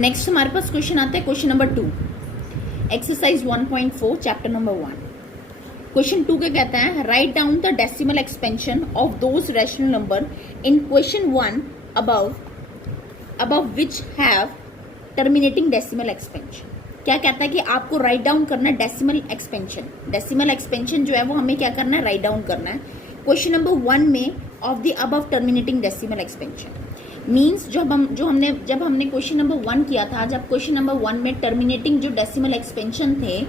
Next हमारे पास question आता है question number 2, exercise 1.4 chapter number 1। Question 2 के कहता है write down the decimal expansion of those rational number in question 1 above which have terminating decimal expansion. क्या कहता है कि आपको राइट डाउन करना है डेसिमल एक्सपेंशन। डेसिमल एक्सपेंशन जो है वो हमें क्या करना है, राइट डाउन करना है क्वेश्चन नंबर 1 में of the above terminating decimal expansion. Means जब हमने क्वेश्चन नंबर 1 किया था, जब क्वेश्चन नंबर 1 में टर्मिनेटिंग जो डेसिमल एक्सपेंशन थे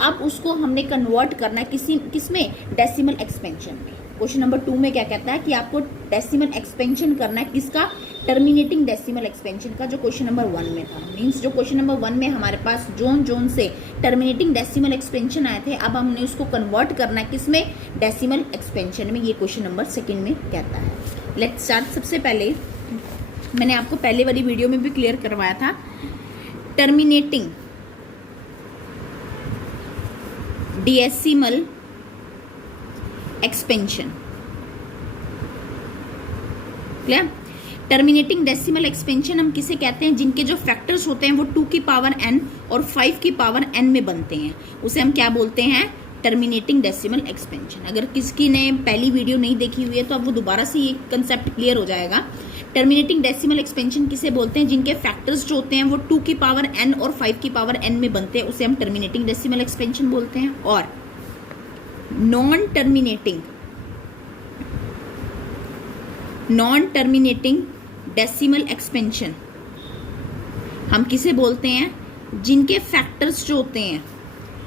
अब उसको हमने कन्वर्ट करना है किसमें, डेसिमल एक्सपेंशन में। क्वेश्चन नंबर 2 में क्या कहता है कि आपको डेसिमल एक्सपेंशन करना है किसका, टर्मिनेटिंग डेसिमल एक्सपेंशन का, जो क्वेश्चन नंबर 1 में था। मीन्स जो क्वेश्चन नंबर 1 में हमारे पास जोन से टर्मिनेटिंग डेसिमल एक्सपेंशन आए थे, अब हमने उसको कन्वर्ट करना है किसमें, डेसिमल एक्सपेंशन में। ये क्वेश्चन नंबर 2 में कहता है। Let's start. सबसे पहले मैंने आपको पहले वाली वीडियो में भी क्लियर करवाया था, terminating decimal expansion. Clear? Terminating decimal expansion हम किसे कहते हैं, जिनके जो फैक्टर्स होते हैं वो 2 की पावर n और 5 की पावर n में बनते हैं, उसे हम क्या बोलते हैं, टर्मिनेटिंग डेसिमल एक्सपेंशन। अगर किसकी ने पहली वीडियो नहीं देखी हुई है तो अब वो दोबारा से ये कंसेप्ट क्लियर हो जाएगा। टर्मिनेटिंग डेसिमल एक्सपेंशन किसे बोलते हैं, जिनके फैक्टर्स जो होते हैं वो 2 की पावर n और 5 की पावर n में बनते हैं, उसे हम टर्मिनेटिंग डेसिमल एक्सपेंशन बोलते हैं। और नॉन टर्मिनेटिंग डेसिमल एक्सपेंशन हम किसे बोलते हैं, जिनके फैक्टर्स जो होते हैं,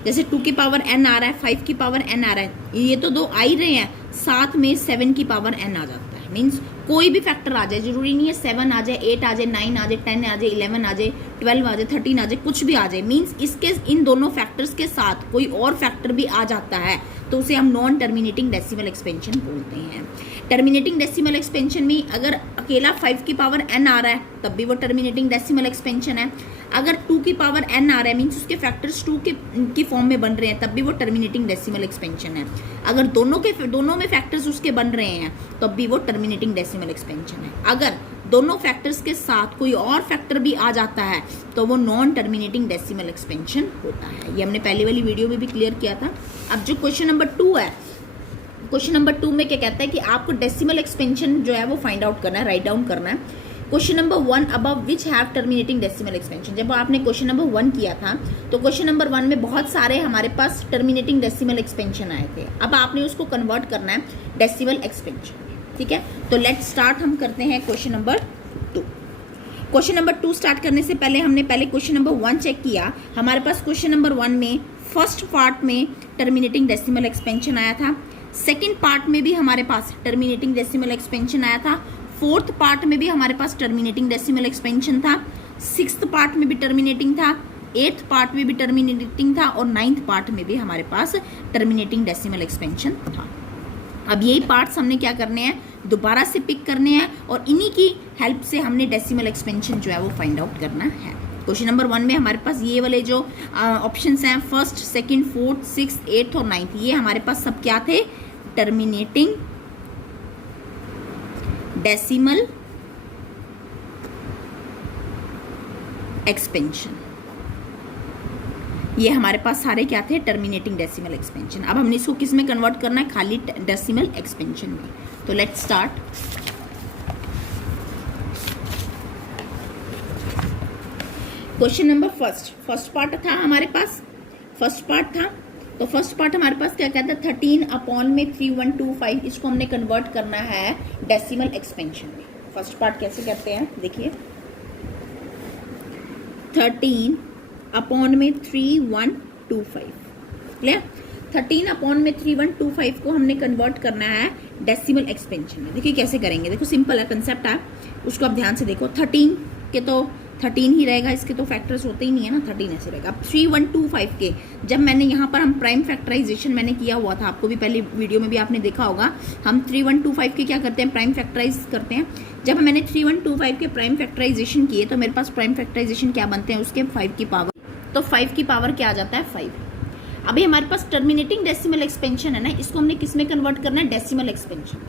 जैसे 2 की पावर n आ रहा है, 5 की पावर n आ रहा है, ये तो 2 आ ही रहे हैं, साथ में 7 की पावर n आ जाता है। मीन्स कोई भी फैक्टर आ जाए, जरूरी नहीं है 7 आ जाए, 8 आ जाए, 9 आ जाए, 10 आ जाए, 11 आ जाए, 12 आ जाए, 13 आ जाए, कुछ भी आ जाए। मीन्स इसके इन दोनों फैक्टर्स के साथ कोई और फैक्टर भी आ जाता है तो उसे हम नॉन टर्मिनेटिंग डेसिमल एक्सपेंशन बोलते हैं। टर्मिनेटिंग डेसिमल एक्सपेंशन में अगर अकेला 5 की पावर n आ रहा है तब भी वो टर्मिनेटिंग डेसिमल एक्सपेंशन है। अगर 2 की पावर n आ रहा है मीन्स उसके फैक्टर्स 2 की फॉर्म में बन रहे हैं तब भी वो टर्मिनेटिंग डेसिमल एक्सपेंशन है। अगर दोनों में फैक्टर्स उसके बन रहे हैं तब भी वो टर्मिनेटिंग डेसिमल एक्सपेंशन है। अगर दोनों फैक्टर्स के साथ कोई और फैक्टर भी आ जाता है तो वो नॉन टर्मिनेटिंग डेसिमल एक्सपेंशन होता है। ये हमने पहले वाली वीडियो में भी क्लियर किया था। अब जो क्वेश्चन नंबर 2 है, क्वेश्चन नंबर 2 में क्या कहता है कि आपको डेसिमल एक्सपेंशन जो है वो फाइंड आउट करना है, राइट डाउन करना है। Question number 1 above which have terminating decimal expansion. जब आपने क्वेश्चन नंबर 1 किया था तो क्वेश्चन नंबर 1 में बहुत सारे हमारे पास टर्मिनेटिंग डेसिमल एक्सपेंशन आए थे। अब आपने उसको कन्वर्ट करना है डेसिमल एक्सपेंशन। ठीक है, तो लेट्स स्टार्ट। हम करते हैं question number 2। Question number 2 start करने से पहले हमने क्वेश्चन नंबर 1 चेक किया। हमारे पास क्वेश्चन नंबर 1 में फर्स्ट पार्ट में टर्मिनेटिंग डेसिमल एक्सपेंशन आया था, सेकेंड पार्ट में भी हमारे पास टर्मिनेटिंग डेसिमल एक्सपेंशन आया था, फोर्थ पार्ट में भी हमारे पास टर्मिनेटिंग डेसिमल एक्सपेंशन था, सिक्स्थ पार्ट में भी टर्मिनेटिंग था, एट्थ पार्ट में भी टर्मिनेटिंग था और नाइन्थ पार्ट में भी हमारे पास टर्मिनेटिंग डेसिमल एक्सपेंशन था। अब यही पार्ट्स हमने क्या करने हैं, दोबारा से पिक करने हैं और इन्हीं की हेल्प से हमने डेसिमल एक्सपेंशन जो है वो फाइंड आउट करना है। क्वेश्चन नंबर 1 में हमारे पास ये वाले जो ऑप्शंस हैं, first, second, fourth, sixth, eighth और नाइन्थ, ये हमारे पास सब क्या थे, टर्मिनेटिंग डेसिमल एक्सपेंशन। ये हमारे पास सारे क्या थे, टर्मिनेटिंग डेसिमल एक्सपेंशन। अब हमने इसको किस में कन्वर्ट करना है, खाली डेसिमल एक्सपेंशन में। तो let's start. Question number first part था हमारे पास, फर्स्ट पार्ट था तो फर्स्ट पार्ट हमारे पास क्या कहता है, 13/3125, इसको हमने कन्वर्ट करना है डेसिमल एक्सपेंशन में। फर्स्ट पार्ट कैसे करते हैं देखिए, 13/3125। क्लियर? 13/3125 को हमने कन्वर्ट करना है डेसिमल एक्सपेंशन में। देखिए कैसे करेंगे, देखो सिंपल है कंसेप्ट है, उसको आप ध्यान से देखो। 13 के तो 13 ही रहेगा, इसके तो फैक्टर्स होते ही नहीं है ना, 13 ऐसे रहेगा। अब 3125 के जब मैंने यहाँ पर हम प्राइम फैक्टराइजेशन मैंने किया हुआ था, आपको भी पहले वीडियो में भी आपने देखा होगा, हम 3125 के क्या करते हैं, प्राइम फैक्टराइज करते हैं। जब मैंने 3125 के प्राइम फैक्टराइजेशन किए तो मेरे पास प्राइम फैक्टराइजेशन क्या बनते हैं उसके, 5 की पावर, तो 5 की पावर क्या आ जाता है, 5। अभी हमारे पास टर्मिनेटिंग डेसिमल एक्सपेंशन है ना, इसको हमने किस में कन्वर्ट करना है, डेसिमल एक्सपेंशन में।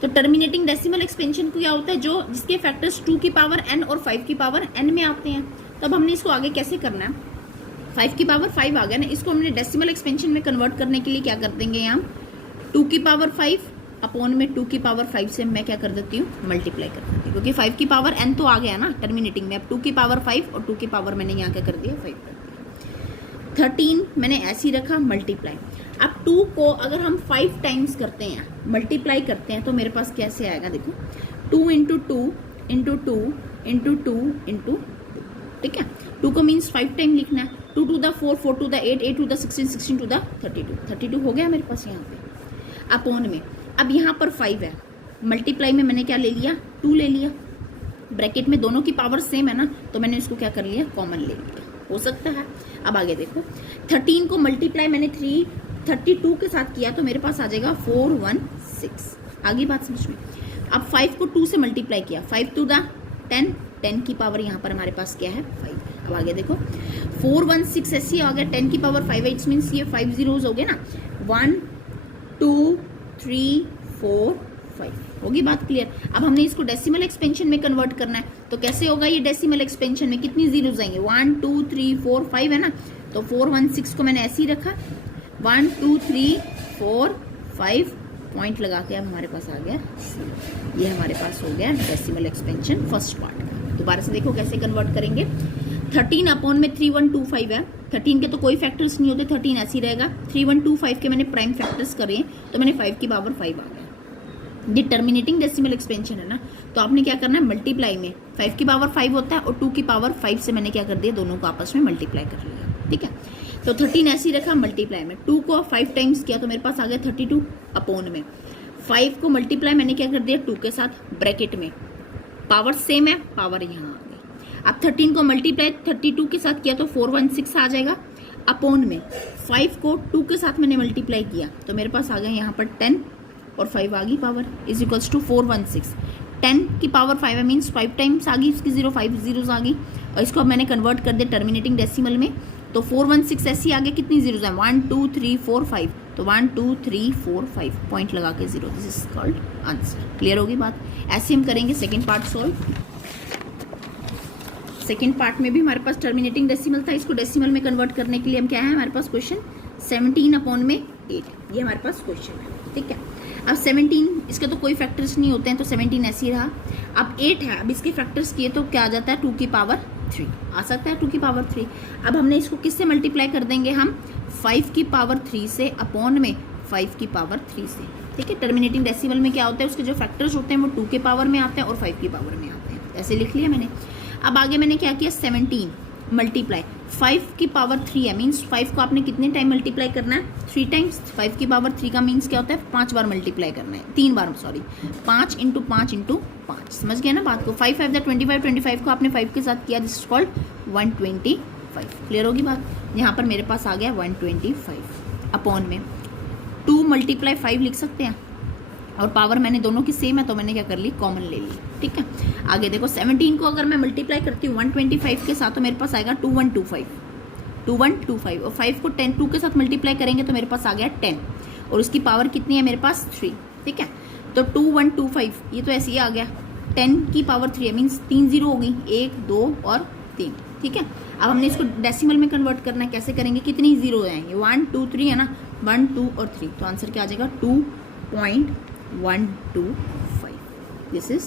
तो टर्मिनेटिंग डेसिमल एक्सपेंशन क्या होता है, जो जिसके फैक्टर्स 2 की पावर n और 5 की पावर n में आते हैं। तो अब हमने इसको आगे कैसे करना है, 5 की पावर 5 आ गया ना, इसको हमने डेसिमल एक्सपेंशन में कन्वर्ट करने के लिए क्या कर देंगे यहाँ 2 की पावर 5 अपॉन में 2 की पावर 5 से मैं क्या कर देती हूँ मल्टीप्लाई कर देती हूँ, क्योंकि 5 की पावर n तो आ गया ना टर्मिनेटिंग में। अब 2 की पावर 5 और 2 की पावर मैंने यहाँ क्या कर दिया 5 कर दिया। 13 मैंने ऐसे ही रखा मल्टीप्लाई। अब 2 को अगर हम 5 टाइम्स करते हैं मल्टीप्लाई करते हैं तो मेरे पास कैसे आएगा, देखो 2 इंटू 2 इंटू 2 इंटू 2 इंटू 2, ठीक है। 2 को मीन्स 5 टाइम लिखना है, 2 to the 4, 4 to the 8, 8 to the 16, 16 to the 32, 32 हो गया मेरे पास यहाँ पे अपॉन में। अब यहाँ पर 5 है, मल्टीप्लाई में मैंने क्या ले लिया 2 ले लिया, ब्रैकेट में दोनों की पावर सेम है ना तो मैंने इसको क्या कर लिया कॉमन ले लिया, हो सकता है। अब आगे देखो 13 को मल्टीप्लाई मैंने 32 के साथ किया तो मेरे पास आ जाएगा 416, आगे बात समझ में। अब 5 को 2 से मल्टीप्लाई किया, 5 टू द 10, 10 की पावर यहाँ पर हमारे पास क्या है 5। अब आगे देखो 416 ऐसी आ गया, 10 की पावर 5 इट्स मीन्स ये 5 zeros हो गए ना, 1 2 3 4 5, होगी बात क्लियर। अब हमने इसको डेसिमल एक्सपेंशन में कन्वर्ट करना है तो कैसे होगा ये डेसिमल एक्सपेंशन में, कितनी जीरोस आएंगे 1 2 3 4 5 है ना, तो 416 को मैंने ऐसे ही रखा, 1 2 3 4 5 पॉइंट लगा के अब हमारे पास आ गया C। ये हमारे पास हो गया डेसिमल एक्सपेंशन फर्स्ट पार्ट का। दोबारा से देखो कैसे कन्वर्ट करेंगे। 13 अपॉन में 3125 है, 13 के तो कोई फैक्टर्स नहीं होते, 13 ऐसे ही रहेगा। 3125 के मैंने प्राइम फैक्टर्स करे तो मैंने 5 की पावर 5 आ गया। डिटर्मिनेटिंग डेसिमल एक्सपेंशन है ना, तो आपने क्या करना है मल्टीप्लाई में 5 की पावर 5 होता है और 2 की पावर 5 से मैंने क्या कर दिया दोनों को आपस में मल्टीप्लाई कर लिया, ठीक है। तो 13 ऐसे ही रखा मल्टीप्लाई में, 2 को 5 टाइम्स किया तो मेरे पास आ गया 32 अपॉन में 5 को मल्टीप्लाई मैंने क्या कर दिया 2 के साथ, ब्रैकेट में पावर सेम है, पावर यहाँ आ गई। अब 13 को मल्टीप्लाई 32 के साथ किया तो 416 आ जाएगा अपॉन में 5 को 2 के साथ मैंने मल्टीप्लाई किया तो मेरे पास आ गया यहाँ पर 10 और 5 आ गई पावर इज इक्वल्स टू 416। 10 की पावर 5 है मीन्स 5 टाइम्स आ गई इसकी 5 zeros आ गई, और इसको अब मैंने कन्वर्ट कर दिया टर्मिनेटिंग डेसिमल में तो 416 ऐसी आ गया, कितनी जीरोस हैं 1 2 3 4 5, तो 1 2 3 4 5 पॉइंट लगा के 0, this is called answer. Clear होगी बात। ऐसे हम करेंगे second part solve. Second part में भी हमारे पास टर्मिनेटिंग डेसिमल था, इसको डेसिमल में कन्वर्ट करने के लिए हम क्या है हमारे पास क्वेश्चन 17 अपॉन में 8, ये हमारे पास क्वेश्चन है, ठीक है। अब 17 इसके तो कोई फैक्टर्स नहीं होते हैं तो 17 ऐसे ही रहा। अब 8 है, अब इसके फैक्टर्स किए तो क्या आ जाता है 2 की पावर 3 आ सकता है, 2 की पावर 3। अब हमने इसको किससे मल्टीप्लाई कर देंगे हम 5 की पावर 3 से अपॉन में 5 की पावर 3 से, ठीक है। टर्मिनेटिंग डेसिमल में क्या होता है उसके जो फैक्टर्स होते हैं वो 2 के पावर में आते हैं और 5 की पावर में आते हैं, ऐसे लिख लिया मैंने। अब आगे मैंने क्या किया 17 मल्टीप्लाई 5 की पावर 3 है मीन्स 5 को आपने कितने टाइम मल्टीप्लाई करना है 3 टाइम्स। 5 की पावर 3 का मीन्स क्या होता है 5 बार मल्टीप्लाई करना है, 3 बार सॉरी 5 इंटू 5 इंटू 5, समझ गया ना बात को। 5 5 25, 25 को आपने 5 के साथ किया, दिस इज कॉल्ड 125। क्लियर होगी बात। यहाँ पर मेरे पास आ गया 125 अपॉन में 2 मल्टीप्लाई 5 लिख सकते हैं और पावर मैंने दोनों की सेम है तो मैंने क्या कर ली कॉमन ले ली, ठीक है। आगे देखो 17 को अगर मैं मल्टीप्लाई करती हूँ 125 के साथ तो मेरे पास आएगा 2125 और 5 को 10 2 के साथ मल्टीप्लाई करेंगे तो मेरे पास आ गया 10 और उसकी पावर कितनी है मेरे पास 3, ठीक है। तो 2125 ये तो ऐसे ही आ गया, 10 की पावर 3 है मीन्स 3 0 हो गई, 1 2 और 3, ठीक है। अब हमने इसको डेसिमल में कन्वर्ट करना है, कैसे करेंगे कितनी जीरो आएंगे 1 2 3 है ना, 1 2 और 3 तो आंसर क्या आ जाएगा 2.125, दिस इज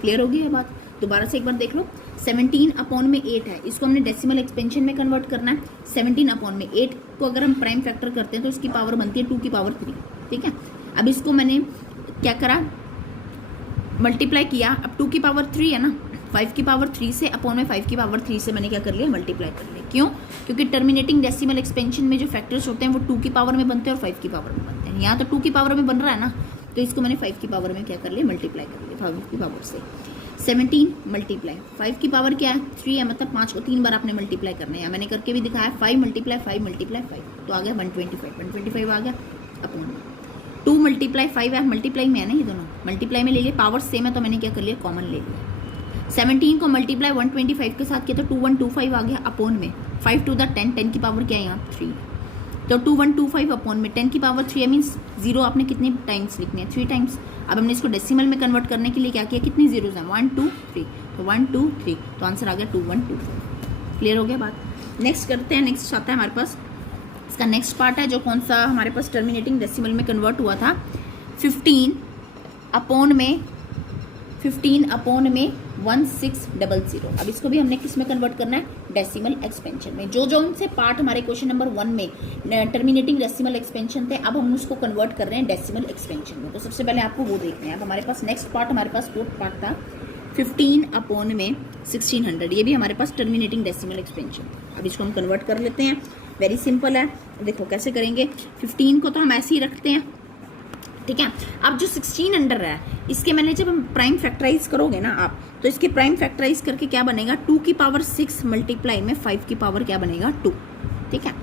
क्लियर होगी ये बात। दोबारा से एक बार देख लो 17 अपॉन में 8 है, इसको हमने डेसिमल एक्सपेंशन में कन्वर्ट करना है। 17 अपॉन में 8 को अगर हम प्राइम फैक्टर करते हैं तो इसकी पावर बनती है 2 की पावर 3, ठीक है। अब इसको मैंने क्या करा मल्टीप्लाई किया, अब 2 की पावर 3 है ना, 5 की पावर 3 से अपॉन में 5 की पावर 3 से मैंने क्या कर लिया मल्टीप्लाई कर लिया। क्यों? क्योंकि टर्मिनेटिंग डेसिमल एक्सपेंशन में जो फैक्टर्स होते हैं वो 2 की पावर में बनते हैं और 5 की पावर में बनते हैं। यहाँ तो 2 की पावर में बन रहा है ना, तो इसको मैंने 5 की पावर में क्या कर लिया मल्टीप्लाई कर लिया 5 की पावर से। 17 मल्टीप्लाई 5 की पावर क्या है 3 है, मतलब 5 को 3 बार आपने मल्टीप्लाई करना है, मैंने करके भी दिखाया 5 मल्टीप्लाई 5 मल्टीप्लाई 5 तो आ गया 125 आ गया अपॉन 2 मल्टीप्लाई 5 है, मल्टीप्लाई में है ना ये दोनों, मल्टीप्लाई में ले लिए पावर सेम है तो मैंने क्या कर लिया कॉमन ले लिया। 17 को मल्टीप्लाई 125 के साथ किया तो 2125 आ गया अपॉन में 5 टू द 10 की पावर क्या है यहाँ 3, तो 2125 अपॉन में 10 की पावर 3 है मीन्स 0 आपने कितने टाइम्स लिखने हैं 3 टाइम्स। अब हमने इसको डेसिमल में कन्वर्ट करने के लिए क्या किया कितनी जीरोज हैं 1 2 3, तो 1 2 3, तो आंसर आ गया 2125। क्लियर हो गया बात। नेक्स्ट करते हैं, नेक्स्ट आता है हमारे पास, इसका नेक्स्ट पार्ट है जो कौन सा हमारे पास टर्मिनेटिंग डेसिमल में कन्वर्ट हुआ था, 15 अपॉन में 1600। अब इसको भी हमने किस में कन्वर्ट करना है, डेसिमल एक्सपेंशन में। जो जो उनसे पार्ट हमारे क्वेश्चन नंबर 1 में टर्मिनेटिंग डेसिमल एक्सपेंशन थे, अब हम उसको कन्वर्ट कर रहे हैं डेसिमल एक्सपेंशन में। तो सबसे पहले आपको वो देखना है। अब हमारे पास नेक्स्ट पार्ट, हमारे पास फोर्थ पार्ट था 15 अपॉन में 1600। ये भी हमारे पास टर्मिनेटिंग डेसिमल एक्सपेंशन। अब इसको हम कन्वर्ट कर लेते हैं, वेरी सिंपल है। देखो कैसे करेंगे, 15 को तो हम ऐसे ही रखते हैं, ठीक है। अब जो 1600 है, इसके मैंने जब हम प्राइम फैक्टराइज करोगे ना आप, तो इसके प्राइम फैक्टराइज करके क्या बनेगा, 2 की पावर 6 मल्टीप्लाई में 5 की पावर क्या बनेगा, 2, ठीक है।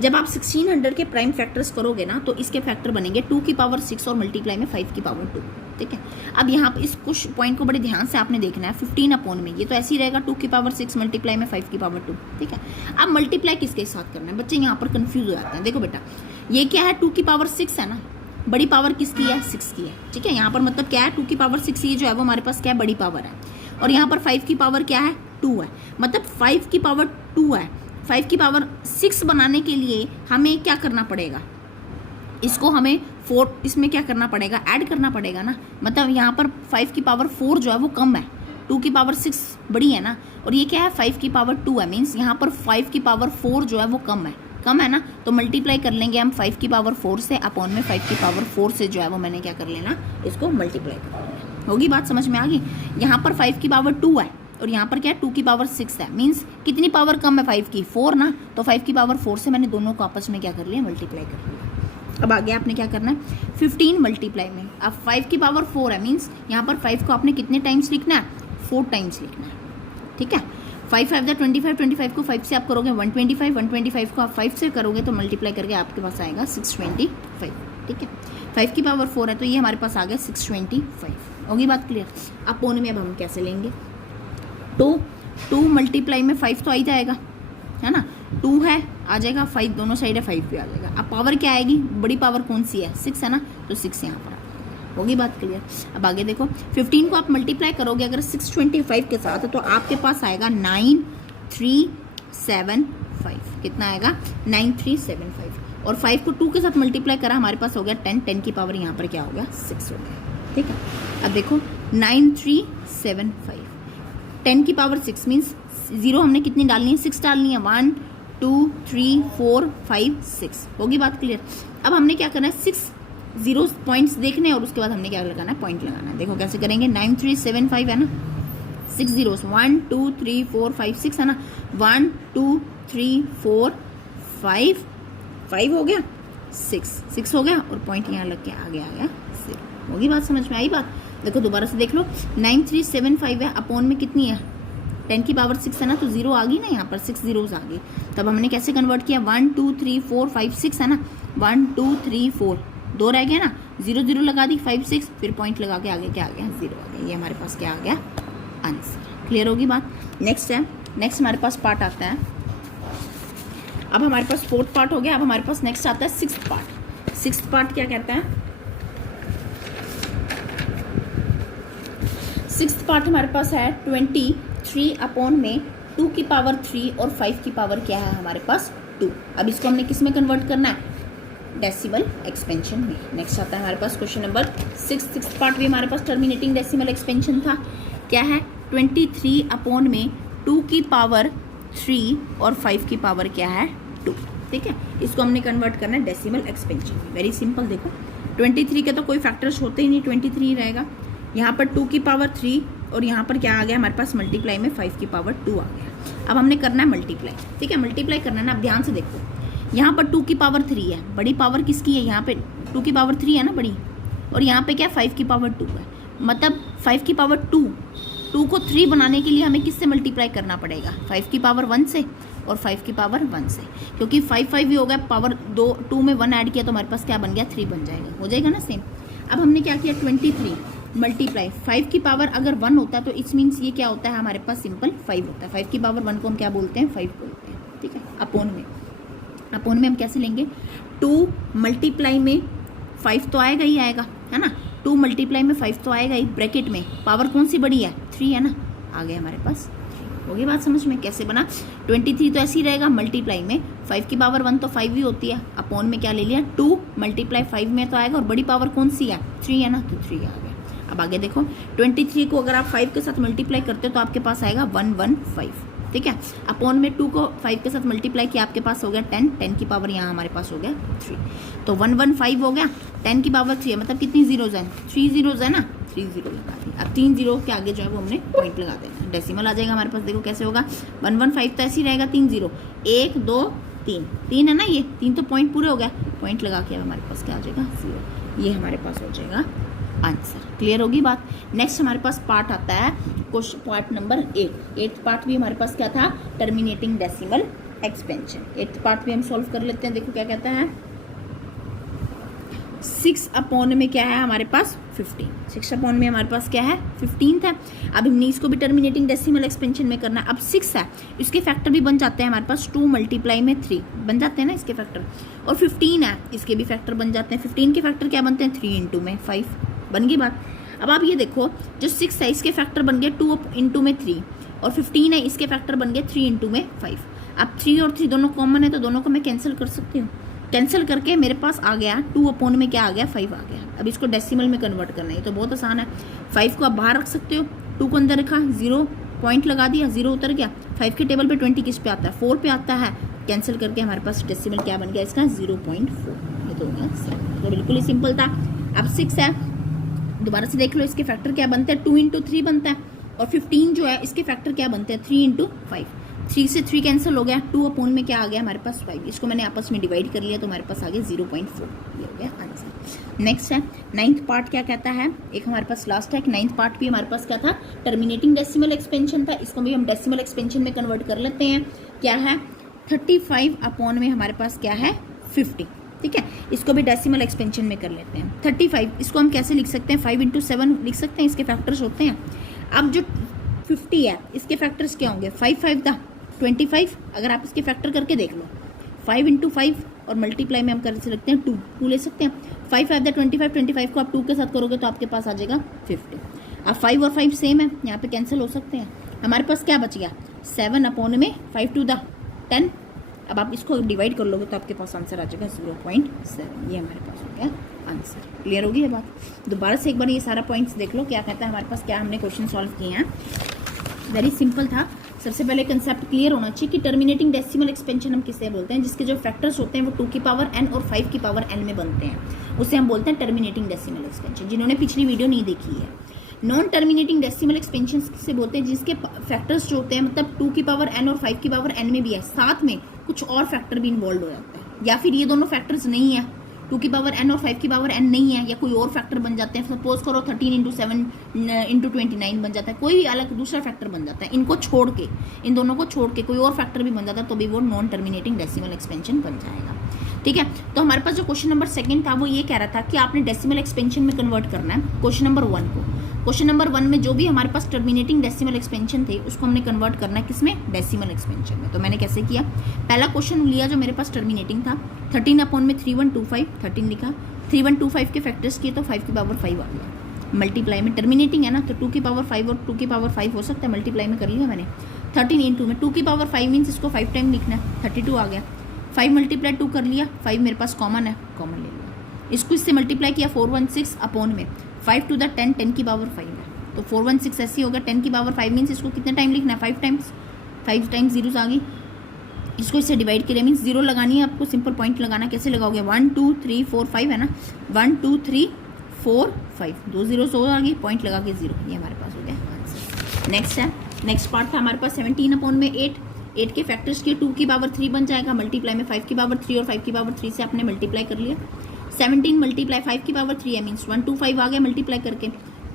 जब आप 1600 के प्राइम फैक्टर्स करोगे ना, तो इसके फैक्टर बनेंगे 2 की पावर 6 और मल्टीप्लाई में 5 की पावर 2, ठीक है। अब यहाँ पर इस कुछ पॉइंट को बड़े ध्यान से आपने देखना है। 15 अपॉन में ये तो ऐसे ही रहेगा 2 की पावर 6 मल्टीप्लाई में 5 की पावर 2, ठीक है। अब मल्टीप्लाई किसके साथ करना है, बच्चे यहाँ पर कंफ्यूज हो जाते हैं। देखो बेटा, ये क्या है, 2 की पावर 6 है ना, बड़ी पावर किसकी है, 6 की है, ठीक है। यहाँ पर मतलब क्या है, 2 की पावर 6 ये जो है वो हमारे पास क्या है, बड़ी पावर है। और यहाँ पर 5 की पावर क्या है, 2 है। मतलब 5 की पावर 2 है। 5 की पावर 6 बनाने के लिए हमें क्या करना पड़ेगा, इसको हमें 4 इसमें क्या करना पड़ेगा, ऐड करना पड़ेगा ना। मतलब यहाँ पर 5 की पावर 4 जो है वो कम है, 2 की पावर 6 बड़ी है ना, और ये क्या है, 5 की पावर 2 है। मीन्स यहाँ पर 5 की पावर 4 जो है वो कम है ना। तो मल्टीप्लाई कर लेंगे हम 5 की पावर 4 से, अपॉन में 5 की पावर 4 से जो है वो मैंने क्या कर लेना, इसको मल्टीप्लाई कर लेना। होगी बात समझ में आ गई। यहाँ पर 5 की पावर 2 है और यहाँ पर क्या है, 2 की पावर 6 है। मीन्स कितनी पावर कम है 5 की, 4 ना। तो 5 की पावर 4 से मैंने दोनों को आपस में क्या कर लिया, मल्टीप्लाई कर लिया। अब आगे आपने क्या करना है, 15 मल्टीप्लाई में, अब 5 की पावर 4 है। मीन्स यहाँ पर 5 को आपने कितने टाइम्स लिखना है, 4 टाइम्स लिखना है, ठीक है। 5 5 25, 25 को 5 से आप करोगे 125, 125 को आप 5 से करोगे तो मल्टीप्लाई करके आपके पास आएगा 625, ठीक है। 5 की पावर 4 है तो ये हमारे पास आ गया 625। होगी बात क्लियर। अपोन में अब हम कैसे लेंगे, 2 मल्टीप्लाई में 5 तो आ ही जाएगा, है ना। 2 है, आ जाएगा, 5 दोनों साइड है, 5 भी आ जाएगा। अब पावर क्या आएगी, बड़ी पावर कौन सी है, 6 है ना, तो 6 यहाँ पर। होगी बात क्लियर। अब आगे देखो, 15 को आप मल्टीप्लाई करोगे अगर 625 के साथ, तो आपके पास आएगा 9375। कितना आएगा, 9375। और 5 को 2 के साथ मल्टीप्लाई करा, हमारे पास हो गया 10, 10 की पावर यहाँ पर क्या हो गया, 6 हो गया, ठीक है। अब देखो 9375, 10 की पावर 6 मीन्स 0 हमने कितनी डालनी है, 6 डालनी है, 1 2 3 4 5 6। होगी बात क्लियर। अब हमने क्या करना है, 6 जीरो पॉइंट्स देखने हैं और उसके बाद हमने क्या लगाना है, पॉइंट लगाना है। देखो कैसे करेंगे, 9375 है ना, 6 zeros, 1 2 3 4 5 6 है ना, 1 2 3 4 5 5 हो गया, 6 हो गया, और पॉइंट यहाँ लग के आगे आ गया 0। होगी बात समझ में आई बात। देखो दोबारा से देख लो, 9375 है, अपॉन में कितनी है, 10 की पावर 6 है ना, तो 0 आ गई ना, यहाँ पर 6 zeros आ गई। तब हमने कैसे कन्वर्ट किया, 1 2 3 4 5 6 है ना, 1 2 3 4, 2 रह गया ना, 0 0 लगा दी, 5 6, फिर पॉइंट लगा के आगे क्या आ गया, 0 आ गया। ये हमारे पास क्या आ गया, आंसर। क्लियर होगी बात। नेक्स्ट है, नेक्स्ट हमारे पास पार्ट आता है, अब हमारे पास 4th पार्ट हो गया। अब हमारे पास नेक्स्ट आता है 6th पार्ट। 6th पार्ट क्या कहता है, 6th पार्ट हमारे पास है 23 अपॉन में 2 की पावर 3 और 5 की पावर क्या है हमारे पास, 2। अब इसको हमने किस में कन्वर्ट करना है, डेसिमल एक्सपेंशन में। नेक्स्ट आता है हमारे पास क्वेश्चन नंबर 6th पार्ट भी हमारे पास टर्मिनेटिंग डेसिमल एक्सपेंशन था। क्या है, 23 अपॉन में 2 की पावर 3 और 5 की पावर क्या है, 2, ठीक है। इसको हमने कन्वर्ट करना है डेसिमल एक्सपेंशन में। Very simple. देखो 23 के तो कोई फैक्टर्स होते ही नहीं, 23 रहेगा। यहाँ पर 2 की पावर 3 और यहाँ पर क्या आ गया हमारे पास, मल्टीप्लाई में 5 की पावर 2 आ गया। अब हमने करना है मल्टीप्लाई, ठीक है। मल्टीप्लाई करना है ना, अब ध्यान से देखो, यहाँ पर 2 की पावर 3 है, बड़ी पावर किसकी है, यहाँ पे 2 की पावर 3 है ना बड़ी, और यहाँ पे क्या 5 की पावर 2 है। मतलब 5 की पावर 2 को 3 बनाने के लिए हमें किससे मल्टीप्लाई करना पड़ेगा, 5 की पावर 1 से और 5 की पावर 1 से, क्योंकि 5 ही हो गया, पावर 2 में 1 ऐड किया तो हमारे पास क्या बन गया, 3 बन जाएगा, हो जाएगा ना सेम। अब हमने क्या किया, 23 मल्टीप्लाई 5 की पावर अगर 1 होता है तो इट्स मीन्स ये क्या होता है हमारे पास, सिंपल 5 होता है। 5 की पावर 1 को हम क्या बोलते हैं, 5 बोलते हैं, ठीक है। अपोन में हम कैसे लेंगे, 2 मल्टीप्लाई में 5 तो आएगा ही आएगा, है ना। 2 मल्टीप्लाई में 5 तो आएगा ही, ब्रैकेट में पावर कौन सी बड़ी है, 3 है ना, आ गया हमारे पास 3। हो गई बात समझ में कैसे बना। 23 तो ऐसे ही रहेगा, मल्टीप्लाई में 5 की पावर 1 तो 5 ही होती है, अपॉन में क्या ले लिया 2, मल्टीप्लाई 5 में तो आएगा, और बड़ी पावर कौन सी है 3 है ना, तो 3 आ गया। अब आगे देखो 23 को अगर आप 5 के साथ मल्टीप्लाई करते हो तो आपके पास आएगा 115, ठीक है। अपॉन में 2 को 5 के साथ मल्टीप्लाई किया, आपके पास हो गया 10 की पावर यहाँ हमारे पास हो गया 3, तो 115 हो गया। 10 की पावर 3 है, मतलब कितनी जीरोज हैं 3 जीरोज है ना, 3 जीरो लगा दी। अब 3 जीरो के आगे जो है वो हमने पॉइंट लगा देना, डेसिमल आ जाएगा हमारे पास। देखो कैसे होगा 115 तो ऐसे ही रहेगा 3 जीरो, 1 2 3 है ना, ये 3 तो पॉइंट पूरे हो गया, पॉइंट लगा के अब हमारे पास क्या आ जाएगा 0, ये हमारे पास हो जाएगा आंसर। क्लियर होगी बात। नेक्स्ट हमारे पास पार्ट आता है क्वेश्चन पार्ट नंबर 8 पार्ट भी हमारे पास क्या था, terminating decimal expansion. 8th part भी हम सॉल्व कर लेते हैं। देखो क्या कहता है, 6 अपॉन में क्या है हमारे पास 15, 6 अपॉन में हमारे पास क्या है 15 है। अब हमने इसको भी टर्मिनेटिंग डेसिमल एक्सपेंशन में करना है। अब 6 है, इसके फैक्टर भी बन जाते हैं हमारे पास, 2 मल्टीप्लाई में 3 बन जाते हैं ना इसके फैक्टर, और 15 है, इसके भी फैक्टर बन जाते हैं। 15 के फैक्टर क्या बनते हैं 3 इंटू में 5, बन गई बात। अब आप ये देखो जो 6 है इसके फैक्टर बन गए 2 इंटू में 3, और 15 है इसके फैक्टर बन गए 3 इंटू में 5। अब 3 और 3 दोनों कॉमन है तो दोनों को मैं कैंसिल कर सकती हूँ, कैंसिल करके मेरे पास आ गया 2 अपॉन में क्या आ गया 5 आ गया। अब इसको डेसिमल में कन्वर्ट करना है, तो बहुत आसान है। 5 को आप बाहर रख सकते हो, 2 को अंदर रखा, 0 पॉइंट लगा दिया, 0 उतर गया। 5 के टेबल पे 20 किस पे आता है 4 पे आता है, कैंसिल करके हमारे पास डेसिमल क्या बन गया इसका 0.4, ये तो हो गया 7। तो बिल्कुल ही सिंपल था। अब 6 है, दोबारा से देख लो इसके फैक्टर क्या बनते हैं 2 इंटू 3 बनता है, और 15 जो है इसके फैक्टर क्या बनते हैं 3 इंटू 5। 3 से 3 कैंसिल हो गया, 2 अपॉन में क्या आ गया हमारे पास 5, इसको मैंने आपस में डिवाइड कर लिया तो हमारे पास आ गया 0.4, ये हो गया आंसर। नेक्स्ट है 9th पार्ट क्या कहता है, एक हमारे पास लास्ट है। 9th पार्ट भी हमारे पास क्या था, टर्मिनेटिंग डेसिमल एक्सपेंशन था, इसको भी हम डेसिमल एक्सपेंशन में कन्वर्ट कर लेते हैं। क्या है 35 अपॉन में हमारे पास क्या है 50, ठीक है। इसको भी डेसिमल एक्सपेंशन में कर लेते हैं। 35 इसको हम कैसे लिख सकते हैं 5 इंटू 7 लिख सकते हैं, इसके फैक्टर्स होते हैं। अब जो 50 है इसके फैक्टर्स क्या होंगे 5 5 था 25, अगर आप इसके फैक्टर करके देख लो 5 इंटू 5 और मल्टीप्लाई में हम कर सकते हैं 2 ले सकते हैं। 5 5 दा 25 को आप 2 के साथ करोगे तो आपके पास आ जाएगा 50। अब 5 और 5 सेम है, यहाँ पे कैंसिल हो सकते हैं। हमारे पास क्या बच गया 7 अपॉन में 5 टू द 10। अब आप इसको डिवाइड कर लोगे तो आपके पास आंसर आ जाएगा 0.7, ये हमारे पास हो गया आंसर। क्लियर होगी ये बात। दोबारा से एक बार ये सारा पॉइंट्स देख लो क्या कहता है हमारे पास, क्या हमने क्वेश्चन सॉल्व किए हैं। वेरी सिंपल था। सबसे पहले कंसेप्ट क्लियर होना चाहिए कि टर्मिनेटिंग डेसिमल एक्सपेंशन हम किसे बोलते हैं, जिसके जो फैक्टर्स होते हैं वो 2 की पावर n और 5 की पावर n में बनते हैं, उसे हम बोलते हैं टर्मिनेटिंग डेसिमल एक्सपेंशन। जिन्होंने पिछली वीडियो नहीं देखी है, नॉन टर्मिनेटिंग डेसिमल एक्सपेंशन से बोलते हैं जिसके फैक्टर्स जो होते हैं मतलब 2 की पावर n और 5 की पावर n में भी है, साथ में कुछ और फैक्टर भी इन्वॉल्व हो जाता है, या फिर ये दोनों फैक्टर्स नहीं है, 2 की पावर n और 5 की पावर n नहीं है, या कोई और फैक्टर बन जाते हैं। सपोज करो 13 इंटू 7 इंटू 29 बन जाता है, कोई भी अलग दूसरा फैक्टर बन जाता है। इनको छोड़ के, इन दोनों को छोड़ के कोई और फैक्टर भी बन जाता है तो भी वो नॉन टर्मिनेटिंग डेसिमल एक्सपेंशन बन जाएगा, ठीक है। तो हमारे पास जो क्वेश्चन नंबर 2 था वो ये कह रहा था कि आपने डेसिमल एक्सपेंशन में कन्वर्ट करना है क्वेश्चन नंबर 1 को। क्वेश्चन नंबर 1 में जो भी हमारे पास टर्मिनेटिंग डेसिमल एक्सपेंशन थे उसको हमने कन्वर्ट करना है किसमें डेसिमल एक्सपेंशन में। तो मैंने कैसे किया, पहला क्वेश्चन लिया जो मेरे पास टर्मिनेटिंग था, 13 अपॉन में 3125 13 लिखा, 3125 के फैक्टर्स किए तो 5 की पावर 5 आ गया। मल्टीप्लाई में टर्मिनेटिंग है ना तो 2 की पावर 5 और 2 की पावर 5 हो सकता है, मल्टीप्लाई में कर लिया मैंने। 13 इंटू में 2 की पावर 5 मीन्स इसको 5 टाइम लिखना है, 32 आ गया। 5 मल्टीप्लाई 2 कर लिया, 5 मेरे पास कॉमन है, कॉमन ले लिया। इसको इससे मल्टीप्लाई किया 416 अपॉन में 5 टू द 10 10 की पावर 5 है, तो 416 ऐसी होगा 10 की पावर 5 मीन्स इसको कितने टाइम लिखना है 5 टाइम्स, 5 टाइम्स जीरोस आ गई। इसको इससे डिवाइड करें मीन्स 0 लगानी है आपको, सिंपल पॉइंट लगाना। कैसे लगाओगे 1 2 3 4 5 है ना, 1 2 3 4 5 2 0 आ गई, पॉइंट लगा के 0, ये हमारे पास हो गया आंसर। नेक्स्ट है, नेक्स्ट पार्ट था हमारे पास 17 अपॉन में 8 के फैक्टर्स किए 2 की पावर 3 बन जाएगा, मल्टीप्लाई में 5 की पावर 3 और 5 की पावर 3 से आपने मल्टीप्लाई कर लिया। 17 मल्टीप्लाई 5 की पावर 3 है मीन्स 125 आ गया मल्टीप्लाई करके।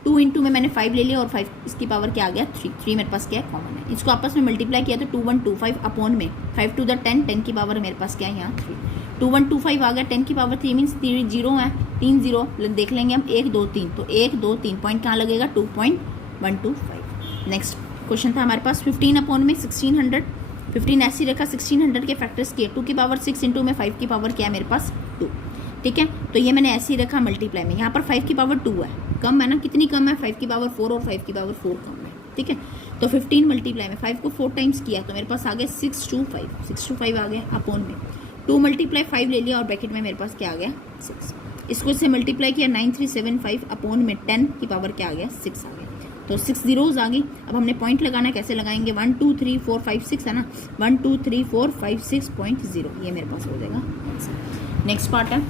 2 इंटू में मैंने 5 ले लिया और 5 इसकी पावर क्या आ गया 3 मेरे पास क्या है कॉमन है। इसको आपस में मल्टीप्लाई किया तो 2125 अपॉन में 5 टू द 10 की पावर मेरे पास क्या है यहाँ 3, 2125 आ गया 10 की पावर 3 मीन्स 3 0 है, 3 0 देख लेंगे हम 1 2 3, तो 1 2 3 पॉइंट कहाँ लगेगा 2.125। नेक्स्ट क्वेश्चन था हमारे पास 15 अपॉन में 1600, 15 ऐसी रखा 1600 के फैक्टर्स किए 2 की पावर 6 इंटू में 5 की पावर क्या है मेरे पास 2, ठीक है। तो ये मैंने ऐसे ही रखा मल्टीप्लाई में, यहाँ पर 5 की पावर 2 है, कम है ना, कितनी कम है 5 की पावर 4 और 5 की पावर 4 कम है, ठीक है। तो 15 मल्टीप्लाई में 5 को 4 टाइम्स किया तो मेरे पास आ गया 625 आ गया अपॉन में 2 मल्टीप्लाई 5 ले लिया और ब्रैकेट में मेरे पास क्या आ गया 6। इसको इससे मल्टीप्लाई किया 9375 अपॉन में 10 की पावर क्या आ गया 6 आ गया। तो 6 जीरोज आ गई। अब हमने पॉइंट लगाना है, कैसे लगाएंगे 1 2 3 4 5 6 है ना, 1 2 3 4 5 6.0 ये मेरे पास हो जाएगा आंसर। नेक्स्ट पार्ट है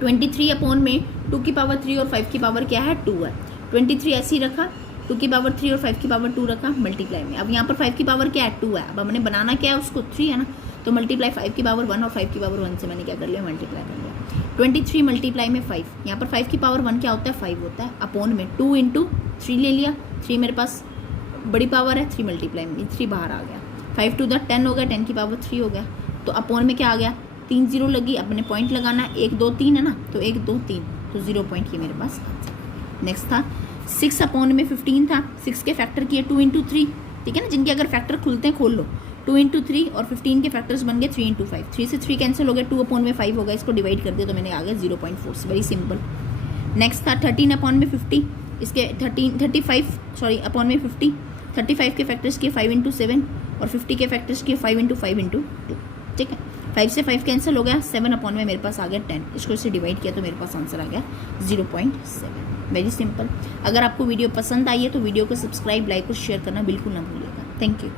23 अपॉन में 2 की पावर 3 और 5 की पावर क्या है 2 है। 23 ऐसे ही रखा, 2 की पावर 3 और 5 की पावर 2 रखा मल्टीप्लाई में। अब यहाँ पर 5 की पावर क्या है 2 है। अब हमने बनाना क्या है उसको 3 है ना, तो मल्टीप्लाई 5 की पावर 1 और 5 की पावर 1 से मैंने क्या कर लिया मल्टीप्लाई कर लिया। 23 मल्टीप्लाई में 5, यहाँ पर 5 की पावर 1 क्या होता है 5 होता है अपॉन में 2 इंटू 3 ले लिया। 3 मेरे पास बड़ी पावर है, 3 मल्टीप्लाई में 3 बाहर आ गया। 5 टू द 10 हो गया, 10 की पावर 3 हो गया। तो अपॉन में क्या आ गया 3 जीरो लगी। अपने पॉइंट लगाना है 1 2 3 है ना, तो 1 2 3 तो 0 पॉइंट ये मेरे पास। नेक्स्ट था 6 अपॉन में 15 था, 6 के फैक्टर किए 2 इंटू 3, ठीक है ना, जिनके अगर फैक्टर खुलते हैं खोल लो। 2 इंटू 3 और 15 के फैक्टर्स बन गए 3 इंटू 5, 3 से 3 कैंसिल हो गया, 2 अपॉन में 5 हो गया, इसको डिवाइड कर दिया तो मैंने आ गया 0.4, वेरी सिंपल। नेक्स्ट था 13 अपॉन में 50, इसके 35 अपॉन में 50, 35 के फैक्टर्स किए 5 इंटू 7 और 50 के फैक्टर्स किए 5 इंटू 5 इंटू 2, ठीक है। 5 से 5 कैंसिल हो गया, 7 अपॉन में मेरे पास आ गया 10, इसको इससे डिवाइड किया तो मेरे पास आंसर आ गया 0.7, वेरी सिंपल। अगर आपको वीडियो पसंद आई है तो वीडियो को सब्सक्राइब, लाइक और शेयर करना बिल्कुल ना भूलिएगा। Thank you.